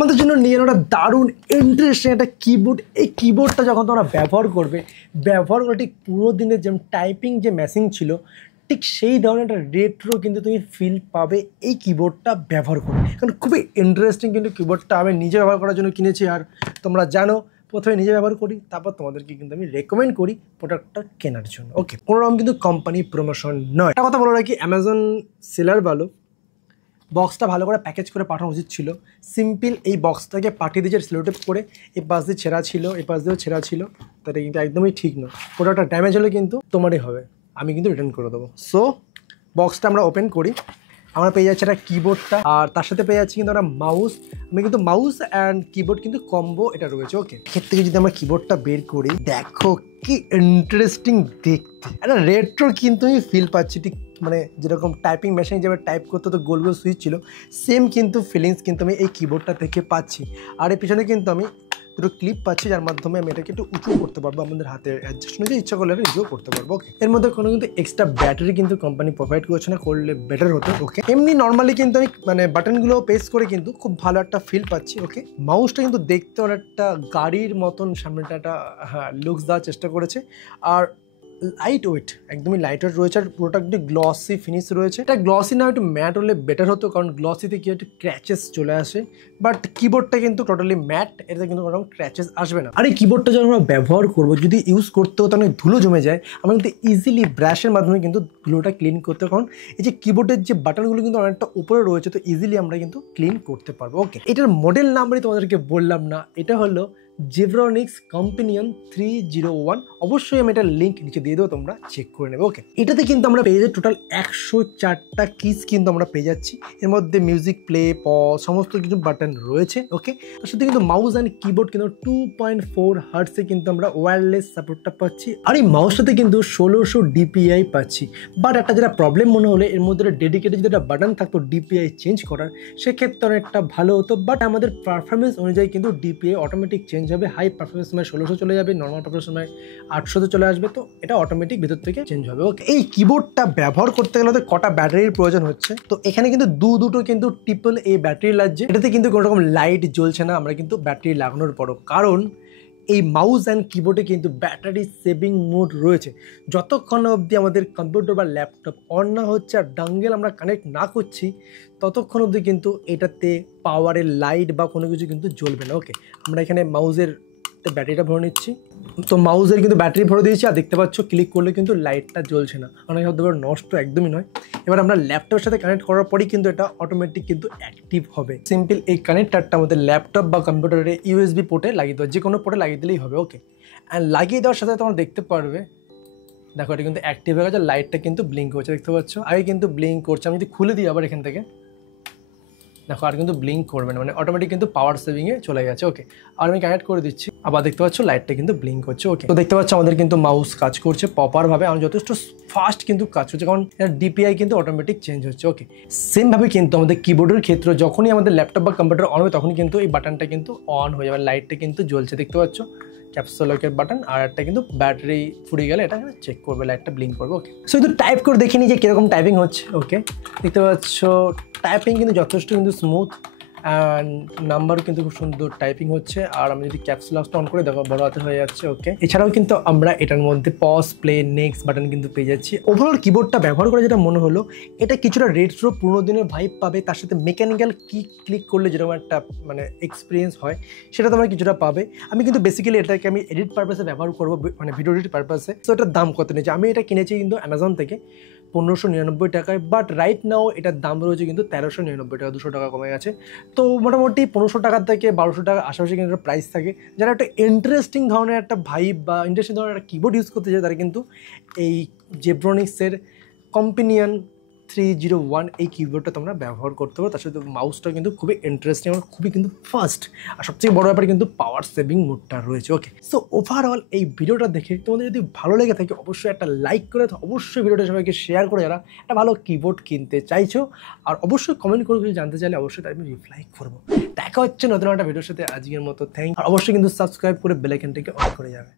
আমাদের জন্য নিয়ে এলো একটা দারুণ ইন্টারেস্টিং একটা কিবোর্ড। এই কিবোর্ডটা যখন তোমরা ব্যবহার করবে, ব্যবহার করে ঠিক পুরো দিনের যেমন টাইপিং যে মেশিন ছিল ঠিক সেই ধরনের একটা রেট্রো কিন্তু তুমি ফিল পাবে এই কিবোর্ডটা ব্যবহার করে। কারণ খুবই ইন্টারেস্টিং কিন্তু কিবোর্ডটা আমি নিজে ব্যবহার করার জন্য কিনেছি। আর তোমরা জানো প্রথমে নিজে ব্যবহার করি, তারপর তোমাদেরকে কিন্তু আমি রেকমেন্ড করি প্রোডাক্টটা কেনার জন্য। ওকে, কোনোরকম কিন্তু কোম্পানি প্রমোশন নয়। একটা কথা বলো রাখি, অ্যামাজন সেলার ভালো, বক্সটা ভালো করে প্যাকেজ করে পাঠানো উচিত ছিল। সিম্পল এই বক্সটাকে পাঠিয়ে দিয়েছে সেলোটেপ করে, এই পাশ দিয়ে ছেঁড়া ছিল, এই পাশ দিয়েও ছেঁড়া ছিল, তাহলে কিন্তু একদমই ঠিক নয়। প্রোডাক্টটা ড্যামেজ হলে কিন্তু তোমারই হবে, আমি কিন্তু রিটার্ন করে দেবো। সো বক্সটা আমরা ওপেন করি, আমরা পেয়ে যাচ্ছি একটা কিবোর্ডটা, আর তার সাথে পেয়ে যাচ্ছি কিন্তু একটা মাউস। আমি কিন্তু মাউস অ্যান্ড কিবোর্ড কিন্তু কম্বো এটা রয়েছে। ওকে, এর থেকে যদি আমরা কিবোর্ডটা বের করি, দেখো কি ইন্টারেস্টিং দেখতে, একটা রেট্রো কিন্তু আমি ফিল পাচ্ছি। ঠিক মানে যেরকম টাইপিং মেশিন যেভাবে টাইপ করতে তো গোল গোল সুইচ ছিল, সেম কিন্তু ফিলিংস কিন্তু আমি এই কিবোর্ডটা থেকে পাচ্ছি। আর এর পিছনে কিন্তু আমি দুটো ক্লিপ পাচ্ছি, যার মাধ্যমে আমি এটাকে একটু উঁচু করতে পারবো, আমাদের হাতের অ্যাডজাস্ট অনুযায়ী ইচ্ছা করলে এটা ইউজও করতে পারবো। ওকে, এর মধ্যে কোনো কিন্তু এক্সট্রা ব্যাটারি কিন্তু কোম্পানি প্রোভাইড করছে না, করলে বেটার হতো। ওকে, এমনি নর্মালি কিন্তু আমি মানে বাটনগুলো প্রেস করে কিন্তু খুব ভালো একটা ফিল পাচ্ছি। ওকে, মাউসটা কিন্তু দেখতে অনেকটা গাড়ির মতন সামনেটা একটা লুকস দেওয়ার চেষ্টা করেছে। আর লাইট ওয়েট, একদমই লাইট ওয়েট রয়েছে। আর পুরোটা একটু গ্লসি ফিনিশ রয়েছে। এটা গ্লসি না একটু ম্যাট হলে বেটার হতো, কারণ গ্লসিতে কি একটু ক্র্যাচেস চলে আসে, বাট কিবোর্ডটা কিন্তু টোটালি ম্যাট, এটাতে কিন্তু কোনো ক্র্যাচেস আসবে না। আর এই কিবোর্ডটা যখন আমরা ব্যবহার করবো, যদি ইউজ করতে হতো অনেক ধুলো জমে যায়, আমরা কিন্তু ইজিলি ব্রাশের মাধ্যমে কিন্তু ধুলোটা ক্লিন করতে, কারণ এই যে কিবোর্ডের যে বাটনগুলো কিন্তু অনেকটা উপরে রয়েছে, তো ইজিলি আমরা কিন্তু ক্লিন করতে পারবো। ওকে, এটার মডেল নাম্বারই তোমাদেরকে বললাম না, এটা হলো জেব্রনিক্স কম্পেনিয়ন 301। অবশ্যই আমি এটার লিঙ্ক নিচে দিয়ে দেবো, তোমরা চেক করে নেবে। ওকে, এটাতে কিন্তু আমরা পেয়ে যাচ্ছি টোটাল 104টা কিস কিন্তু আমরা পেয়ে যাচ্ছি। এর মধ্যে মিউজিক প্লে, পজ, সমস্ত কিছু বাটন রয়েছে। ওকে, তার সাথে কিন্তু মাউস অ্যান্ড কিবোর্ড কিন্তু 2.4 হার্টসে কিন্তু আমরা ওয়্যারলেস সাপোর্টটা পাচ্ছি। আর এই মাউসটাতে কিন্তু 1600 ডিপিআই পাচ্ছি। বাট একটা যেটা প্রবলেম মনে হলে, এর মধ্যে ডেডিকেটেড যদি একটা বাটন থাকতো ডিপিআই চেঞ্জ করার, সেক্ষেত্রে অনেকটা ভালো হতো। বাট আমাদের পারফরমেন্স অনুযায়ী কিন্তু ডিপিআই অটোমেটিক চেঞ্জ হবে। হাই পারফরমেন্স সময় 1600 চলে যাবে, নর্মাল পারফরমেন্স সময় 800-তে চলে আসবে, তো এটা অটোমেটিক ভিতর থেকে চেঞ্জ হবে। ওকে, এই কিবোর্ডটা ব্যবহার করতে গেলে তো কটা ব্যাটারির প্রয়োজন হচ্ছে, তো এখানে কিন্তু দুটো কিন্তু ট্রিপল এই ব্যাটারি লাগছে। এটাতে কিন্তু কোনো রকম লাইট জ্বলছে না আমরা কিন্তু ব্যাটারি লাগানোর পরও, কারণ এই মাউস অ্যান্ড কিবোর্ডে কিন্তু ব্যাটারি সেভিং মোড রয়েছে। যতক্ষণ অবধি আমাদের কম্পিউটার বা ল্যাপটপ অন না হচ্ছে আর ডাঙ্গেল আমরা কানেক্ট না করছি, ততক্ষণ অবধি কিন্তু এটাতে পাওয়ারের লাইট বা কোনো কিছু কিন্তু জ্বলবে না। ওকে, আমরা এখানে মাউসের ব্যাটারিটা ভরে নিচ্ছি, তো মাউসের কিন্তু ব্যাটারি ভরে দিয়েছি। আর দেখতে পাচ্ছ ক্লিক করলে কিন্তু লাইটটা জ্বলছে না, অনেক হতে পারে নষ্ট, একদমই নয়। এবার আমরা ল্যাপটপের সাথে কানেক্ট করার পরেই কিন্তু এটা অটোমেটিক কিন্তু অ্যাক্টিভ হবে। সিম্পল এই কানেক্টারটা আমাদের ল্যাপটপ বা কম্পিউটারে ইউএসবি পোর্টে লাগিয়ে দেওয়া, যে কোনো পোর্টে লাগিয়ে দিলেই হবে। ওকে, অ্যান্ড লাগিয়ে দেওয়ার সাথে তোমরা দেখতে পারবে, দেখো এটা কিন্তু অ্যাক্টিভ হয়ে গেছে, লাইটটা কিন্তু ব্লিঙ্ক করছে, দেখতে পাচ্ছ আগে কিন্তু ব্লিঙ্ক করছে। আমি যদি খুলে দিই আবার এখান থেকে, দেখো আর কিন্তু ব্লিঙ্ক করবে না, মানে অটোমেটিক কিন্তু পাওয়ার সেভিংয়ে চলে গেছে। ওকে, আর আমি কানেক্ট করে দিচ্ছি, আবার দেখতে পাচ্ছ লাইটটা কিন্তু ব্লিঙ্ক করছে। ওকে, তো দেখতে পাচ্ছ আমাদের কিন্তু মাউস কাজ করছে প্রপারভাবে, আমার যথেষ্ট ফাস্ট কিন্তু কাজ করছে, কারণ ডিপিআই কিন্তু অটোমেটিক চেঞ্জ হচ্ছে। ওকে, সেমভাবে কিন্তু আমাদের কিবোর্ডের ক্ষেত্রে যখনই আমাদের ল্যাপটপ বা কম্পিউটার অন হবে, তখনই কিন্তু এই বাটনটা কিন্তু অন হয়ে যাবে, লাইটটা কিন্তু জ্বলছে, দেখতে পাচ্ছ ক্যাপসুল লকের বাটন। আর একটা কিন্তু ব্যাটারি ফুরিয়ে গেলে এটা চেক করবে, লাইটটা ব্লিঙ্ক করবে। ওকে, সো কিন্তু টাইপ করে দেখিনি যে কীরকম টাইপিং হচ্ছে। ওকে, দেখতে পাচ্ছ টাইপিং কিন্তু যথেষ্ট কিন্তু স্মুথ, অ্যান্ড নাম্বারও কিন্তু খুব সুন্দর টাইপিং হচ্ছে। আর আমি যদি ক্যাপসুল লকটা অন করে দেখো, বড় হাতে হয়ে যাচ্ছে। ওকে, এছাড়াও কিন্তু আমরা এটার মধ্যে পজ, প্লে, নেক্সট বাটন কিন্তু পেয়ে যাচ্ছি। ওভারঅল কিবোর্ডটা ব্যবহার করে যেটা মনে হলো, এটা কিছুটা রেট্রো পুরোনো দিনের ভাইব পাবে, তার সাথে মেকানিক্যাল ক্লিক করলে যেরকম একটা মানে এক্সপিরিয়েন্স হয়, সেটা তোমরা কিছুটা পাবে। আমি কিন্তু বেসিক্যালি এটাকে আমি এডিট পারপাসে ব্যবহার করবো, মানে ভিডিও এডিট পারপাসে। সো এটার দাম কত নিয়েছে, আমি এটা কিনেছি কিন্তু অ্যামাজন থেকে 1599 টাকায়, বাট রাইট নাও এটার দাম রয়েছে কিন্তু 1399 টাকা, 200 টাকা কমে গেছে। তো মোটামুটি 1500 টাকার থেকে 1200 টাকা আশেপাশে কিন্তু একটা প্রাইস থাকে। যারা একটা ইন্টারেস্টিং ধরনের একটা ভাইব বা ইন্টারেস্টিং ধরনের একটা কিবোর্ড ইউজ করতে চায়, তারা কিন্তু এই জেব্রনিক্সের কম্পেনিয়ন 301 এই কিবোর্ডটা তোমরা ব্যবহার করতে পারো। তার সাথে মাউসটা কিন্তু খুবই ইন্টারেস্টিং এবং খুবই কিন্তু ফাস্ট, আর সবথেকে বড় ব্যাপারে কিন্তু পাওয়ার সেভিং মোডটা রয়েছে। ওকে, সো ওভারঅল এই ভিডিওটা দেখে তোমাদের যদি ভালো লেগে থাকে, অবশ্যই একটা লাইক করে, অবশ্যই ভিডিওটা সবাইকে শেয়ার করে, যারা একটা ভালো কিবোর্ড কিনতে চাইছো। আর অবশ্যই কমেন্ট করে কিছু জানতে চাইলে অবশ্যই তাই আমি রিপ্লাই করবো। দেখা হচ্ছে নতুন একটা ভিডিওর সাথে, আজকের মতো থ্যাংক। আর অবশ্যই কিন্তু সাবস্ক্রাইব করে বেল আইকনটাকে অন করে যাবে।